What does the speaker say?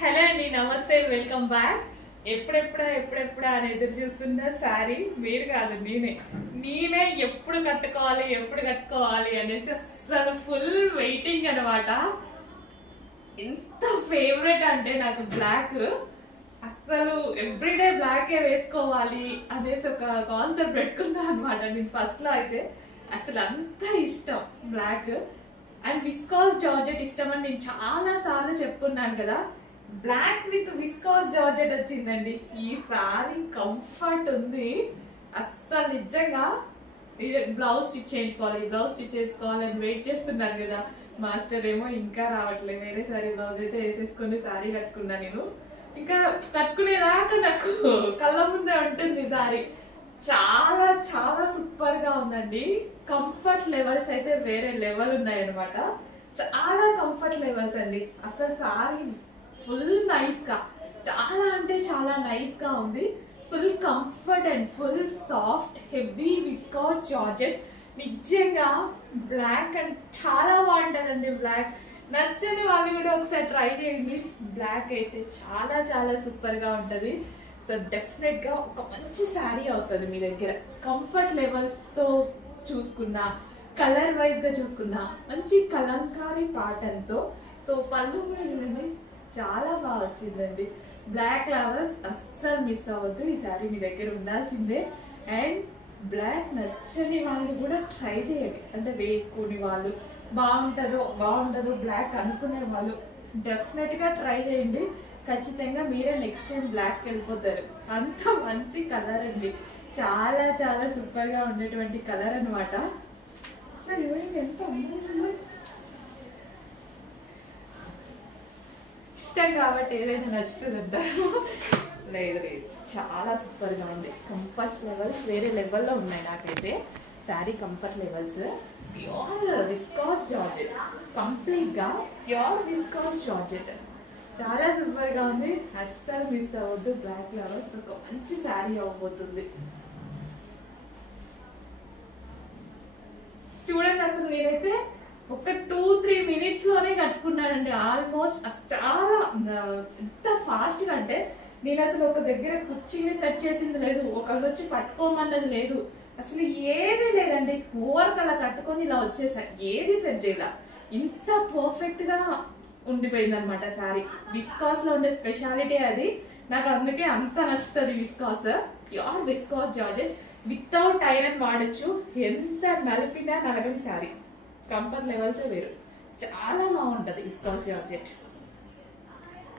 Hello అండి, నమస్తే, welcome back. ఎప్పుడెప్పుడా అని ఎదురు చూస్తున్న శారీ మీరు కాదు, నేనే ఎప్పుడు కట్టుకోవాలి అనేసి అస్సలు ఫుల్ వెయిటింగ్ అనమాట. ఎంత ఫేవరెట్ అంటే నాకు బ్లాక్, అస్సలు ఎవ్రీడే బ్లాకే వేసుకోవాలి అనేసి ఒక కాన్సెప్ట్ పెట్టుకున్నా అనమాట. నేను ఫస్ట్ లో అయితే అసలు అంత ఇష్టం బ్లాక్ అండ్ విస్కాస్ జార్జెట్ ఇష్టం అని నేను చాలా సార్లు చెప్పుకున్నాను కదా. బ్లాక్ విత్ విస్కాస్ జార్జెట్ వచ్చిందండి. ఈ సారీ కంఫర్ట్ ఉంది అస్సలు. నిజంగా బ్లౌజ్ స్టిచ్ చేసుకోవాలి అని వెయిట్ చేస్తున్నాను కదా. మాస్టర్ ఏమో ఇంకా రావట్లేదు. వేరే సారీ బ్లౌజ్ అయితే వేసేసుకుని సారీ కట్టుకున్నా. నేను ఇంకా కట్టుకునేదాకా నాకు కళ్ళ ముందే ఉంటుంది సారీ. చాలా చాలా సూపర్ గా ఉందండి. కంఫర్ట్ లెవెల్స్ అయితే వేరే లెవెల్ ఉన్నాయన్నమాట. చాలా కంఫర్ట్ లెవెల్స్ అండి. అసలు సారీ ఫుల్ నైస్ గా, చాలా అంటే చాలా నైస్ గా ఉంది. Full comfort and full soft heavy viscous georgette. నిజంగా బ్లాక్ అండ్ చాలా బాగుంటుందండి. బ్లాక్ నచ్చని వాళ్ళు కూడా ఒకసారి ట్రై చేయండి. బ్లాక్ అయితే చాలా చాలా సూపర్ గా ఉంటది. సో డెఫినెట్ గా ఒక మంచి శారీ అవుతుంది మీ దగ్గర. కంఫర్ట్ లెవెల్స్ తో చూసుకున్నా, కలర్ వైజ్ గా చూసుకున్నా, మంచి కలంకారీ ప్యాటర్న్ తో. సో పళ్ళు కూడా చూడండి చాలా బాగా వచ్చిందండి. బ్లాక్ లవర్స్ అస్సలు మిస్ అవ్వద్దు, ఈ శారీ మీ దగ్గర ఉండాల్సిందే. అండ్ బ్లాక్ నచ్చని వాళ్ళు కూడా ట్రై చేయండి. అంటే వేసుకునే వాళ్ళు, బాగుండదు బ్లాక్ అనుకునే వాళ్ళు డెఫినెట్ గా ట్రై చేయండి. ఖచ్చితంగా మీరే నెక్స్ట్ టైం బ్లాక్ వెళ్ళిపోతారు. అంత మంచి కలర్ అండి. చాలా చాలా సూపర్ గా ఉండేటువంటి కలర్ అనమాట. సో ఇవన్నీ ఎంత అందంగా, ఇష్టం కాబట్టి ఏదైనా నచ్చుతుంది అంటారు. లేదు చాలా సూపర్ గా ఉంది. కంఫర్ట్ లెవెల్స్ వేరే లెవెల్లో ఉన్నాయి నాకైతే. Sari comfort levels pure viscous georgette, complete గా ప్యూర్ విస్కాస్ జార్జెట్. చాలా సూపర్ గా ఉంది. అస్సలు మిస్ అవ్వద్దు. బ్లాక్ లవర్స్ ఒక మంచి శారీ అవ్వబోతుంది. చూడండి, అసలు నేనైతే ఒక 2-3 minutes లోనే కట్టుకున్నానండి ఆల్మోస్ట్. చాలా ఎంత ఫాస్ట్ గా అంటే నేను అసలు ఒక దగ్గర కుర్చీని సెట్ చేసింది లేదు, ఒకళ్ళు వచ్చి పట్టుకోమన్నది లేదు, అసలు ఏది లేదండి. ఓవర్కి అలా కట్టుకొని ఇలా వచ్చేసా, ఏది సెట్ చేయాల. ఇంత పర్ఫెక్ట్ గా ఉండిపోయింది అనమాట శారీ. విస్కాస్ లో ఉండే స్పెషాలిటీ అది. నాకు అందుకే అంత నచ్చుతుంది viscous. Pure viscous georgette without iron వాడచ్చు. ఎంత నలిపినా నలగని శారీ. కంఫర్ట్ లెవెల్స్ వేరు. చాలా బాగుంటది విస్కాస్ జార్జెట్.